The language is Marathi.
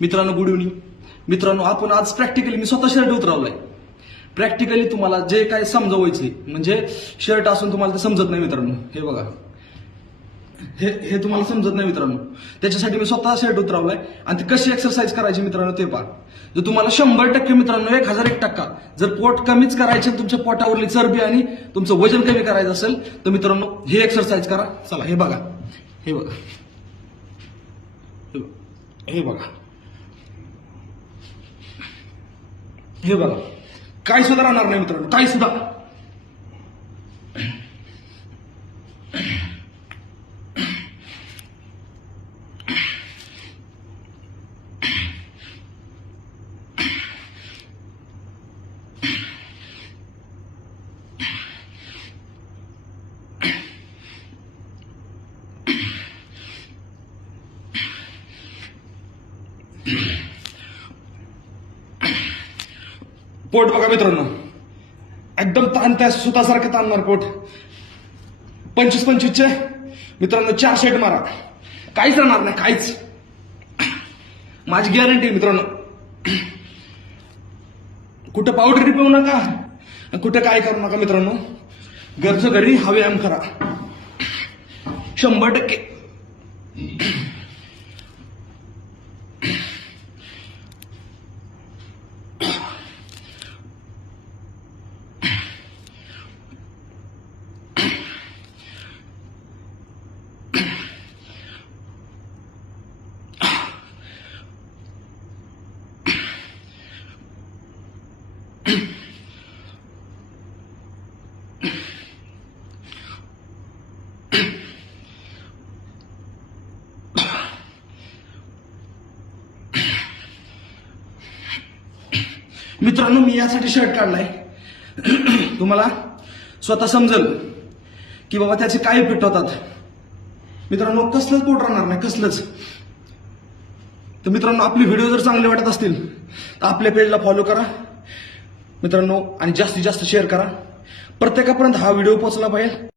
मित्रांनो, गुड इव्हनिंग. मित्रांनो, आपण आज प्रॅक्टिकली मी स्वतः शर्ट उतरवलाय. प्रॅक्टिकली तुम्हाला जे काय समजवायचे, म्हणजे शर्ट असून तुम्हाला ते समजत नाही मित्रांनो. हे बघा, हे तुम्हाला समजत नाही मित्रांनो. त्याच्यासाठी मी स्वतः शर्ट उतरवलाय आणि ती कशी एक्सरसाइज करायची मित्रांनो ते पहा. जर तुम्हाला 100% मित्रांनो 1001% जर पोट कमीच करायचे, तुमच्या पोटावरली चरबी आणि तुमचं वजन कमी करायचं असेल तर मित्रांनो हे एक्सरसाइज करा. चला, हे बघा, हे बघा, हे बघा, हे बघा. काय सुद्धा राहणार नाही मित्रांनो, काय सुद्धा. पोट बघा मित्रांनो, एकदम ताणत्या सुतासारखं ताणणार पोट. 25-25चे मित्रांनो 4 सेट मारा, काहीच राहणार नाही, काहीच. माझी गॅरंटी मित्रांनो. कुठं पावडर पिऊ नका, कुठं काय करू नका मित्रांनो. घरचं घरी हा व्यायाम करा 100%. मित्रांनो, मी यासाठी शर्ट काढलाय, तुम्हाला स्वतः समजेल की बाबा त्याचे काय इफेक्ट होतात. मित्रांनो, कसलंच पोट राहणार नाही, कसलंच. तर मित्रांनो, आपले व्हिडिओ जर चांगले वाटत असतील तर आपल्या पेजला फॉलो करा मित्रांनो, आणि जास्तीत जास्त शेअर करा. प्रत्येकापर्यंत हा व्हिडिओ पोहोचला पाहिजे.